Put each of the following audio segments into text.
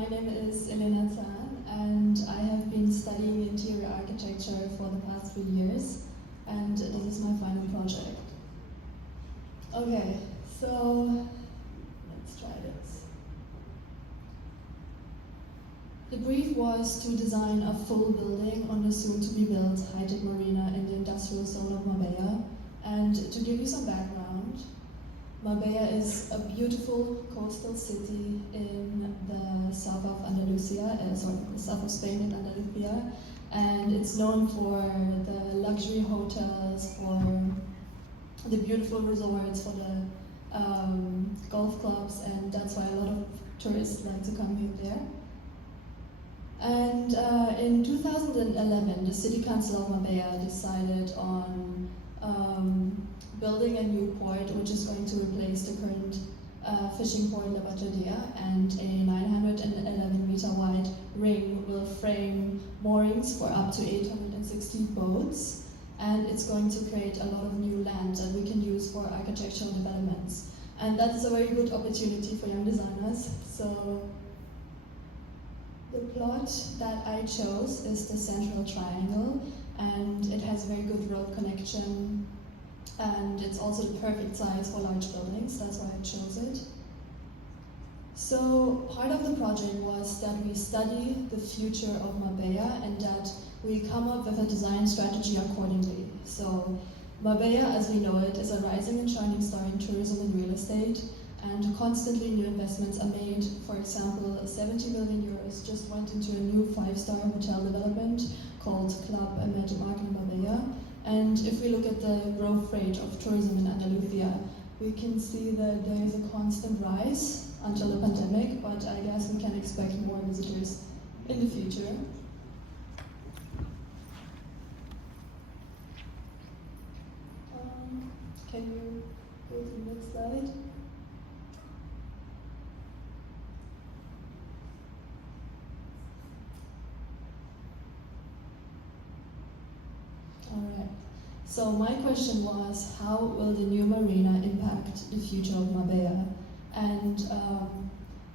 My name is Elena Zahn, and I have been studying interior architecture for the past 3 years, and this is my final project. Okay, so let's try this. The brief was to design a full building on the soon-to-be-built high-tech marina in the industrial zone of Marbella. And to give you some background, Marbella is a beautiful coastal city in the south of Andalusia, the south of Spain in Andalusia, and it's known for the luxury hotels, for the beautiful resorts, for the golf clubs, and that's why a lot of tourists like to come here there. And in 2011, the City Council of Marbella decided on building a new port, which is going to replace the current fishing port La Bajadia, and a 911 meter wide ring will frame moorings for up to 860 boats, and it's going to create a lot of new land that we can use for architectural developments. And that is a very good opportunity for young designers. So the plot that I chose is the central triangle, and it has a very good road connection, and it's also the perfect size for large buildings. That's why I chose it. So part of the project was that we study the future of Marbella and that we come up with a design strategy accordingly. So Marbella, as we know it, is a rising and shining star in tourism and real estate, and constantly new investments are made. For example, 70 million euros just went into a new 5-star hotel development called Club Magic Market in Marbella. And if we look at the growth rate of tourism in Andalusia, we can see that there is a constant rise until the pandemic, but I guess we can expect more visitors in the future. Can you go to the next slide? Alright, so my question was, how will the new marina impact the future of Marbella? And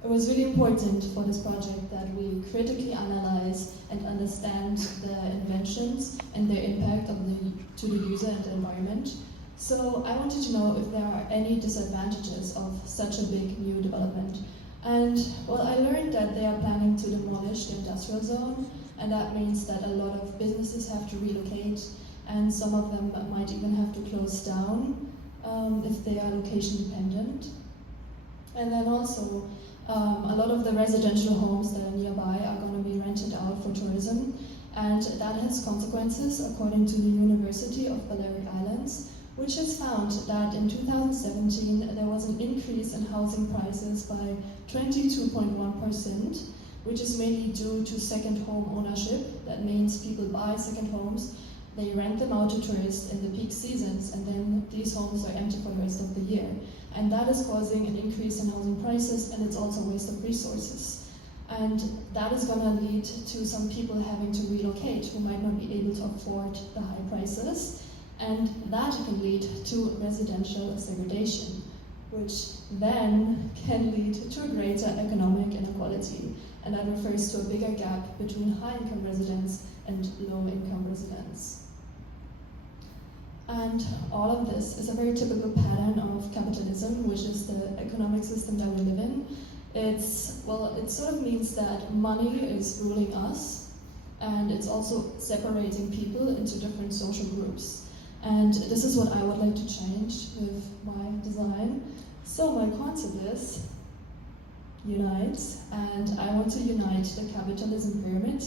it was really important for this project that we critically analyze and understand the inventions and their impact to the user and the environment. So I wanted to know if there are any disadvantages of such a big new development. And well, I learned that they are planning to demolish the industrial zone, and that means that a lot of businesses have to relocate, and some of them might even have to close down if they are location dependent. And then also, a lot of the residential homes that are nearby are going to be rented out for tourism, and that has consequences according to the University of Balearic Islands, which has found that in 2017 there was an increase in housing prices by 22.1%, which is mainly due to second home ownership. That means people buy second homes, they rent them out to tourists in the peak seasons, and then these homes are empty for the rest of the year. And that is causing an increase in housing prices, and it's also a waste of resources. And that is going to lead to some people having to relocate who might not be able to afford the high prices, and that can lead to residential segregation, which then can lead to a greater economic inequality, and that refers to a bigger gap between high-income residents and low-income residents. And all of this is a very typical pattern of capitalism, which is the economic system that we live in. It sort of means that money is ruling us, and it's also separating people into different social groups. And this is what I would like to change with my design. So my concept is unite, and I want to unite the capitalism pyramid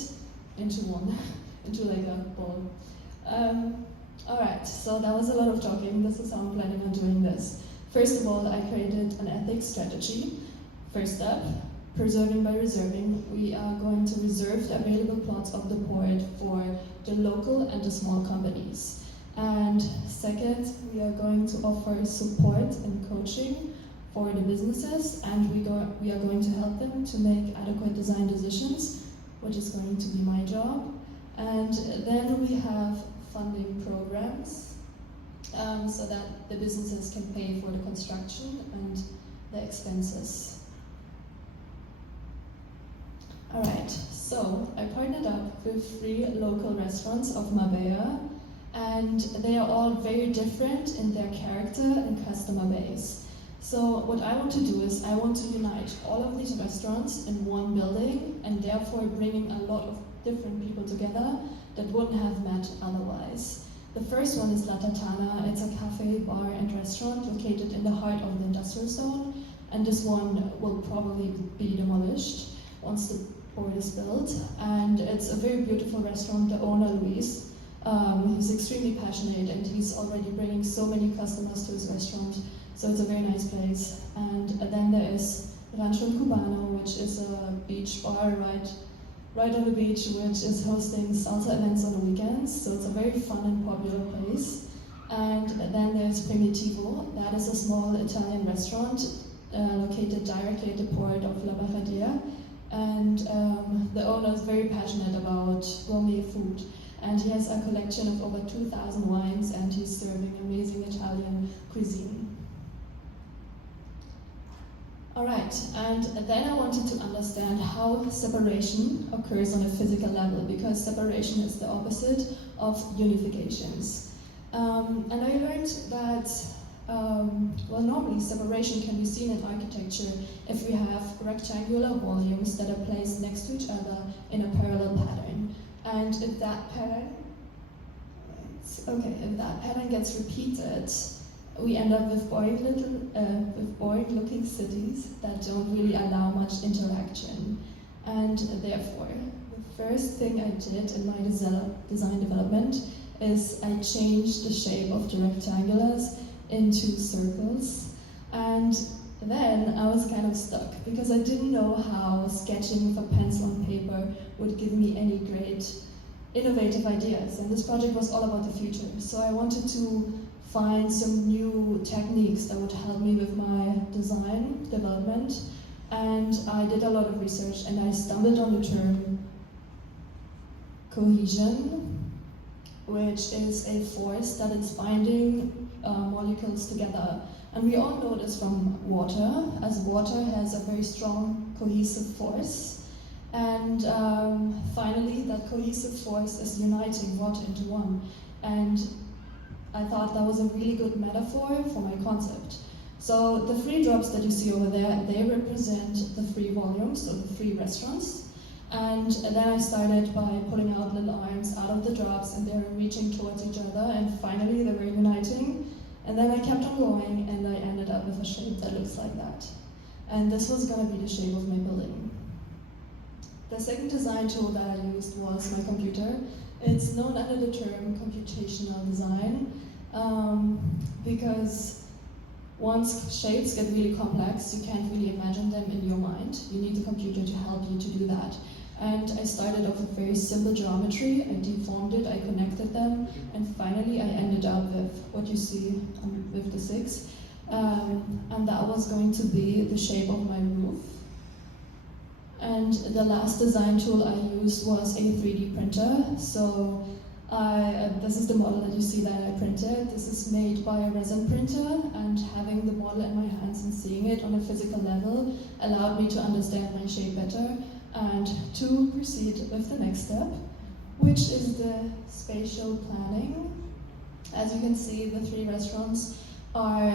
into one, into like a ball. Alright, so that was a lot of talking. This is how I'm planning on doing this. First of all, I created an ethics strategy. First step, preserving by reserving. We are going to reserve the available plots of the port for the local and the small companies. And second, we are going to offer support and coaching for the businesses, and we are going to help them to make adequate design decisions, which is going to be my job. And then we have funding programs so that the businesses can pay for the construction and the expenses. Alright, so I partnered up with 3 local restaurants of Marbella, and they are all very different in their character and customer base. So what I want to do is I want to unite all of these restaurants in one building, and therefore bringing a lot of different people together that wouldn't have met otherwise. The first one is La Tatana. It's a cafe, bar, and restaurant located in the heart of the industrial zone, and this one will probably be demolished once the port is built. And it's a very beautiful restaurant. The owner, Luis, he's extremely passionate, and he's already bringing so many customers to his restaurant, so it's a very nice place. And then there is Rancho Cubano, which is a beach bar right on the beach, which is hosting salsa events on the weekends, so it's a very fun and popular place. And then there's Primitivo. That is a small Italian restaurant located directly at the port of La Barradia. And the owner is very passionate about gourmet food. And he has a collection of over 2,000 wines, and he's serving amazing Italian cuisine. Alright, and then I wanted to understand how separation occurs on a physical level, because separation is the opposite of unifications. And I learned that, normally separation can be seen in architecture if we have rectangular volumes that are placed next to each other in a parallel pattern. And if that pattern gets repeated, we end up with boring looking cities that don't really allow much interaction. And therefore, the first thing I did in my design development is I changed the shape of the rectangulars into circles. And then I was kind of stuck, because I didn't know how sketching with a pencil on paper would give me any great innovative ideas. And this project was all about the future. So I wanted to find some new techniques that would help me with my design development. And I did a lot of research, and I stumbled on the term cohesion, which is a force that is binding molecules together. And we all know this from water, as water has a very strong cohesive force. And finally, that cohesive force is uniting water into one. And I thought that was a really good metaphor for my concept. So the 3 drops that you see over there, they represent the 3 volumes, so the 3 restaurants. And then I started by pulling out little arms out of the drops, and they were reaching towards each other, and finally they were uniting. And then I kept on going, and I ended up with a shape that looks like that. And this was going to be the shape of my building. The second design tool that I used was my computer. It's known under the term computational design, because once shapes get really complex, you can't really imagine them in your mind. You need the computer to help you to do that. And I started off with very simple geometry. I deformed it, I connected them, and finally I ended up with what you see with the 6. And that was going to be the shape of my roof. And the last design tool I used was a 3D printer. So this is the model that you see that I printed. This is made by a resin printer, and having the model in my hands and seeing it on a physical level allowed me to understand my shape better and to proceed with the next step, which is the spatial planning. As you can see, the 3 restaurants are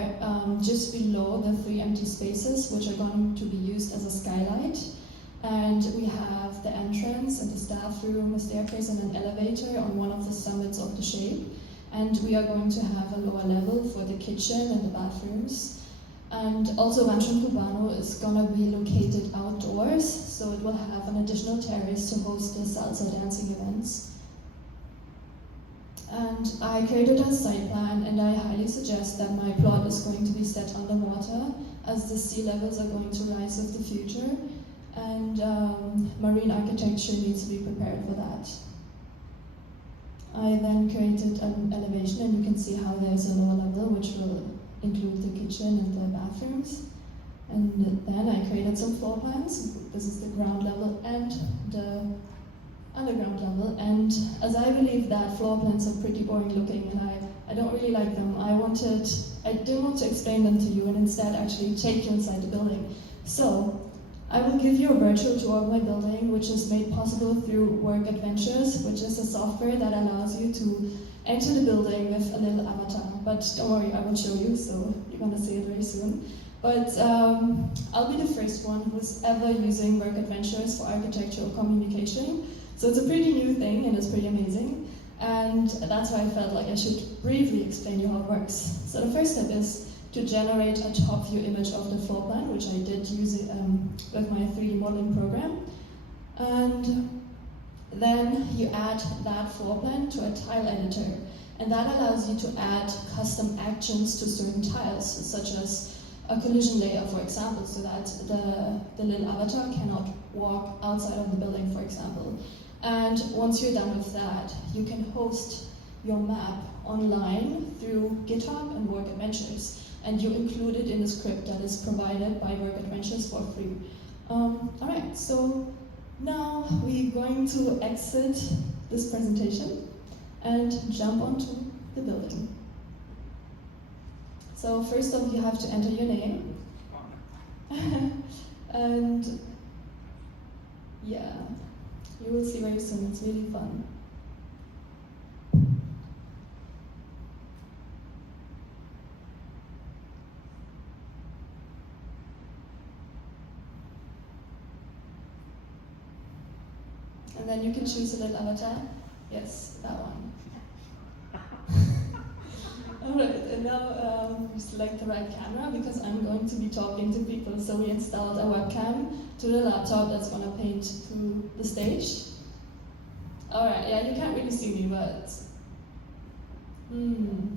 just below the 3 empty spaces, which are going to be used as a skylight. And we have the entrance and the staff room, a staircase and an elevator on one of the summits of the shape. And we are going to have a lower level for the kitchen and the bathrooms. And also Rancho Cubano is going to be located outdoors, so it will have an additional terrace to host the salsa dancing events. And I created a site plan, and I highly suggest that my plot is going to be set underwater, as the sea levels are going to rise with the future. And marine architecture needs to be prepared for that. I then created an elevation, and you can see how there's a lower level, which will include the kitchen and the bathrooms. And then I created some floor plans. This is the ground level and the underground level. And as I believe that floor plans are pretty boring looking, and I don't really like them, I didn't want to explain them to you, and instead actually take you inside the building. So I will give you a virtual tour of my building, which is made possible through WorkAdventures, which is a software that allows you to enter the building with a little avatar. But don't worry, I will show you, so you're gonna see it very soon. But I'll be the first one who's ever using WorkAdventures for architectural communication. So it's a pretty new thing and it's pretty amazing. And that's why I felt like I should briefly explain you how it works. So the first step is to generate a top view image of the floor plan, which I did use with my 3D modeling program. And then you add that floor plan to a tile editor. And that allows you to add custom actions to certain tiles, such as a collision layer, for example, so that the little avatar cannot walk outside of the building, for example. And once you're done with that, you can host your map online through GitHub and WorkAdventures. And you include it in the script that is provided by WorkAdventures for free. Alright, so now we're going to exit this presentation and jump onto the building. So first off, you have to enter your name. And yeah, you will see very soon, it's really fun. And then you can choose a little avatar. Yes, that one. Alright, and now we select the right camera because I'm going to be talking to people. So we installed a webcam to the laptop that's going to paint to the stage. Alright, yeah, you can't really see me, but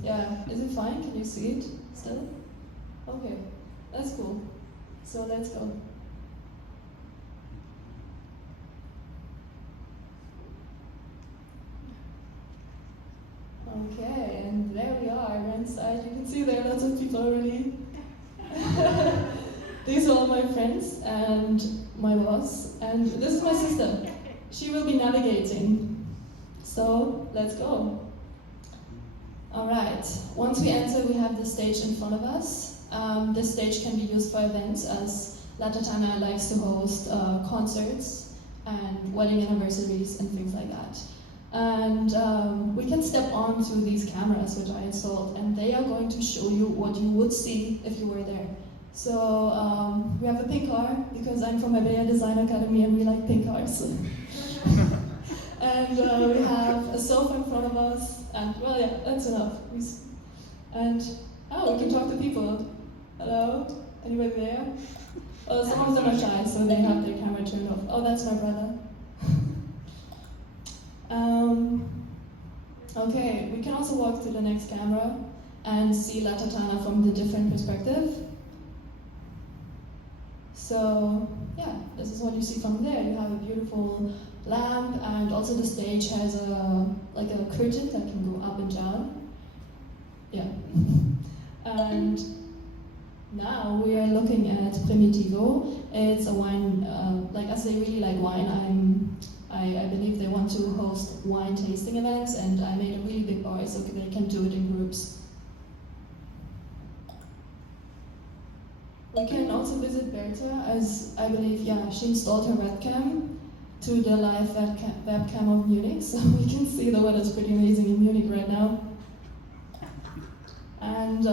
yeah, is it fine? Can you see it still? Okay, that's cool. So let's go. Okay, and there we are, we're inside. You can see there are lots of people already. These are all my friends and my boss, and this is my sister. She will be navigating. So, let's go. Alright, once we enter, we have the stage in front of us. This stage can be used for events, as La Tatana likes to host concerts and wedding anniversaries and things like that. And we can step on to these cameras which I installed, and they are going to show you what you would see if you were there. So we have a pink car, because I'm from Mabea Design Academy and we like pink cars. And we have a sofa in front of us, and well, yeah, that's enough. And oh, we can talk to people. Hello? Anybody there? Oh, some of them are shy, so they have their camera turned off. Oh, that's my brother. Okay, we can also walk to the next camera and see La Tatana from the different perspective. So, yeah, this is what you see from there. You have a beautiful lamp, and also the stage has a curtain that can go up and down. Yeah. And now we are looking at Primitivo. It's a wine, as they really like wine, I believe they want to host wine tasting events, and I made a really big bar so they can do it in groups. We can also visit Berta, as I believe, yeah, she installed her webcam to the live webcam of Munich, so we can see the weather's pretty amazing in Munich right now. And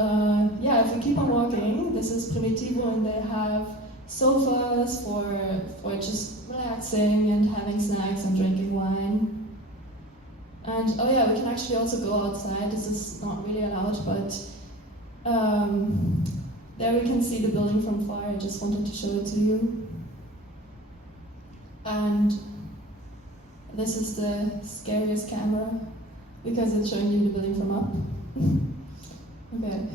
yeah, if we keep on walking, this is Primitivo, and they have sofas for just relaxing and having snacks and drinking wine. And oh yeah, we can actually also go outside. This is not really allowed, but there we can see the building from far. I just wanted to show it to you. And this is the scariest camera because it's showing you the building from up. Okay.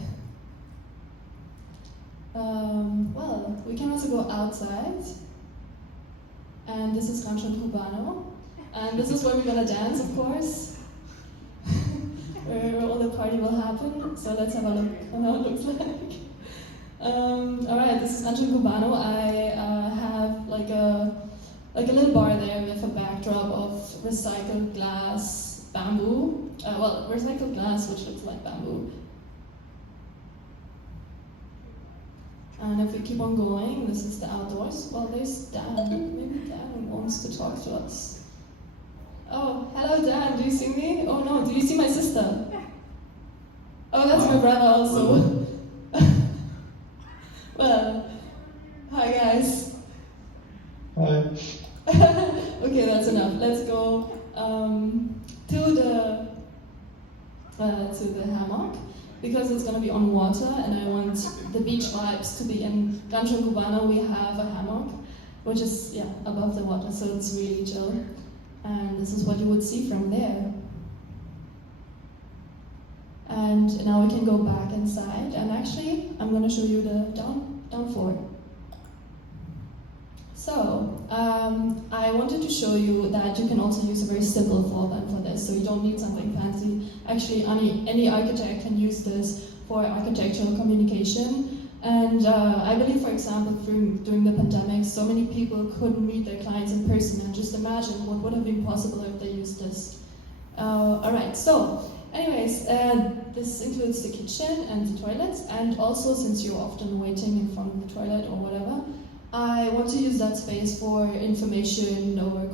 Well, we can also go outside, and this is Rancho Urbano, and this is where we're gonna dance, of course, where all the party will happen. So let's have a look on how it looks like. Alright, this is Rancho Urbano. I have like a little bar there with a backdrop of recycled glass, bamboo. Recycled glass which looks like bamboo. And if we keep on going, this is the outdoors. Well, there's Dan. Maybe Dan wants to talk to us. Oh, hello Dan, do you see me? Oh no, do you see my sister? Oh, that's my brother also. Well, hi guys. Hi. Okay, that's enough. Let's go to the hammock, because it's going to be on water and I want the beach vibes to be in Rancho Cubano. We have a hammock which is above the water, so it's really chill, and this is what you would see from there. And now we can go back inside, and actually I'm going to show you the down floor. So, I wanted to show you that you can also use a very simple floor plan for this, so you don't need something fancy. Actually, any architect can use this for architectural communication. And I believe, for example, during the pandemic, so many people couldn't meet their clients in person, and just imagine what would have been possible if they used this. Alright, so, anyways, this includes the kitchen and the toilets, and also, since you're often waiting in front of the toilet or whatever, I want to use that space for information or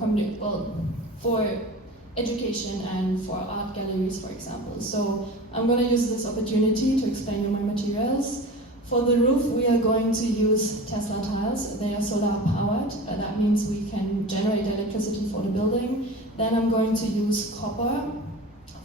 for education and for art galleries, for example. So I'm going to use this opportunity to explain you my materials. For the roof, we are going to use Tesla tiles. They are solar powered. That means we can generate electricity for the building. Then I'm going to use copper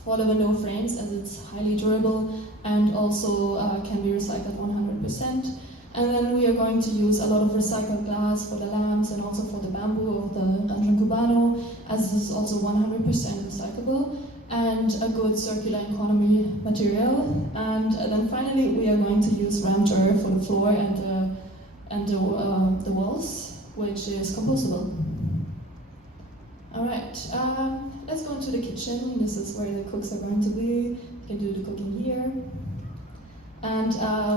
for the window frames, as it's highly durable and also can be recycled 100%. And then we are going to use a lot of recycled glass for the lamps and also for the bamboo of the Rancho Cubano, as this is also 100% recyclable and a good circular economy material. And then finally, we are going to use ramture for the floor and the walls, which is compostable. All right, let's go into the kitchen. This is where the cooks are going to be. You can do the cooking here. And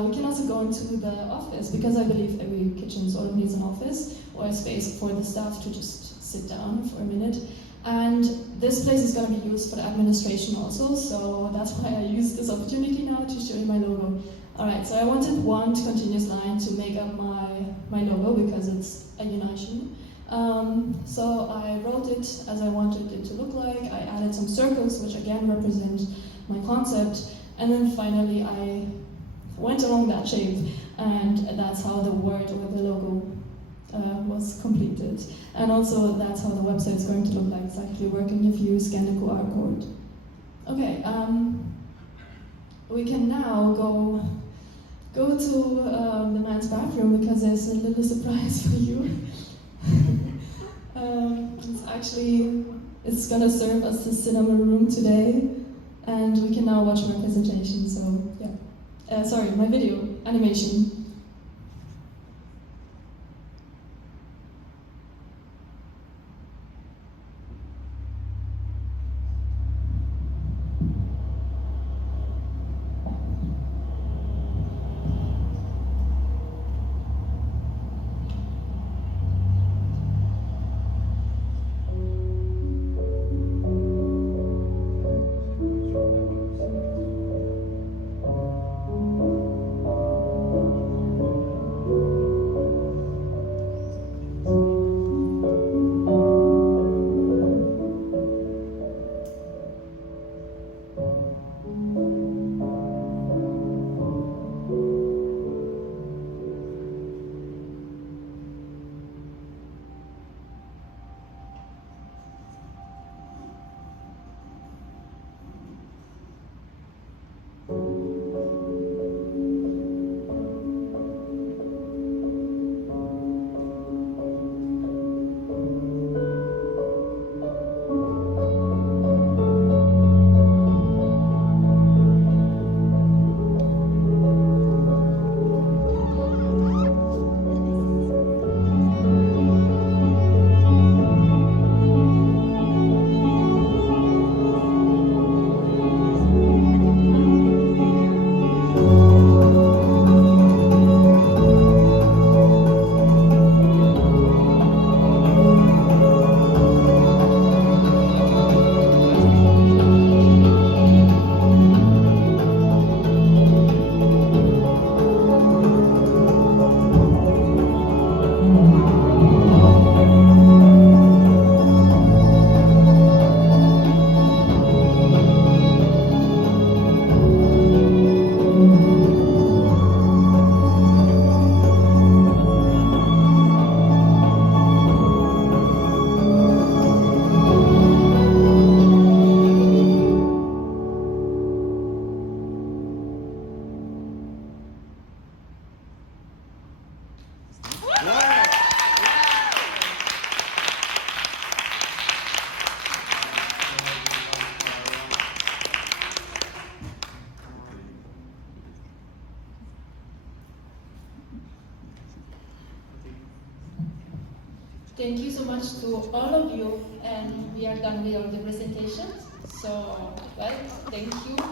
we can also go into the office, because I believe every kitchen sort of needs an office or a space for the staff to just sit down for a minute. And this place is going to be used for the administration also, so that's why I use this opportunity now to show you my logo. Alright, so I wanted one continuous line to make up my logo, because it's a unition. So I wrote it as I wanted it to look like. I added some circles, which again represent my concept. And then finally I went along that shape, and that's how the word or the logo was completed. And also that's how the website is going to look like. It's actually working if you scan the QR code. Okay, we can now go to the man's bathroom, because there's a little surprise for you. It's gonna serve as the cinema room today, and we can now watch my presentation, so yeah. Sorry, my video, animation. Thank you so much to all of you, and we are done with all the presentations. So, well, thank you.